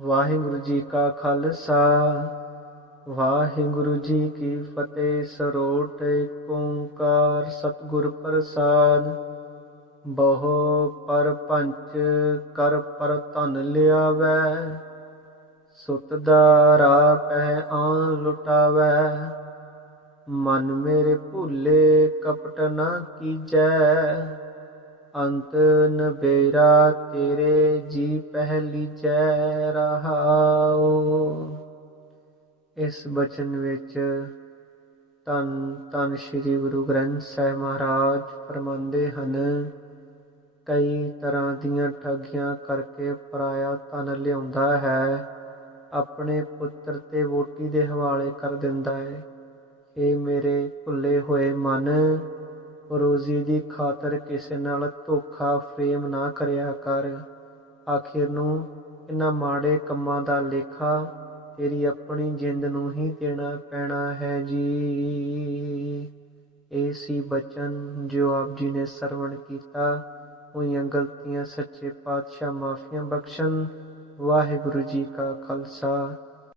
ਵਾਹਿਗੁਰੂ ਜੀ ਕਾ ਖਾਲਸਾ, ਵਾਹਿਗੁਰੂ ਜੀ ਕੀ ਫਤਿਹ ਸਰੋਟ ਓੰਕਾਰ ਸਤਿਗੁਰ ਪ੍ਰਸਾਦ। ਬਹੁ ਪਰ ਪੰਚ ਕਰ ਪਰ ਧਨ ਲਿਆਵੈ, ਸੁਤ ਦਾ ਰਾਹ ਪਹਿ ਆਨ ਲੁਟਾਵੈ। ਮਨ ਮੇਰੇ ਭੁੱਲੇ ਕਪਟ ਨਾ ਕੀਜੈ ਅੰਤ ਨਬੇਰਾ ਤੇਰੇ ਜੀ ਪਹਿਲੀ ਚੈ ਰਹਾਓ ਇਸ ਬਚਨ ਵਿੱਚ ਤਨ ਤਨ ਸ੍ਰੀ ਗੁਰੂ ਗ੍ਰੰਥ ਸਾਹਿਬ ਮਹਾਰਾਜ ਫਰਮਾਉਂਦੇ ਹਨ, ਕਈ ਤਰ੍ਹਾਂ ਦੀਆਂ ਠੱਗੀਆਂ ਕਰਕੇ ਪਰਾਇਆ ਧਨ ਲਿਆਉਂਦਾ ਹੈ, ਆਪਣੇ ਪੁੱਤਰ ਤੇ ਵੋਟੀ ਦੇ ਹਵਾਲੇ ਕਰ ਦਿੰਦਾ ਹੈ। ਇਹ ਮੇਰੇ ਭੁੱਲੇ ਹੋਏ ਮਨ ਰੋਜ਼ੀ ਦੀ ਖਾਤਰ ਕਿਸੇ ਨਾਲ ਧੋਖਾ ਫਰੇਮ ਨਾ ਕਰਿਆ ਕਰ। ਆਖਿਰ ਨੂੰ ਇਹਨਾਂ ਮਾੜੇ ਕੰਮਾਂ ਦਾ ਲੇਖਾ ਤੇਰੀ ਆਪਣੀ ਜਿੰਦ ਨੂੰ ਹੀ ਦੇਣਾ ਪੈਣਾ ਹੈ ਜੀ। ਇਹ ਸੀ ਬਚਨ ਜੋ ਆਪ ਜੀ ਨੇ ਸਰਵਣ ਕੀਤਾ। ਹੋਈਆਂ ਗਲਤੀਆਂ, ਸੱਚੇ ਪਾਤਸ਼ਾਹ ਮਾਫੀਆਂ ਬਖਸ਼ਣ। ਵਾਹਿਗੁਰੂ ਜੀ ਕਾ ਖਾਲਸਾ।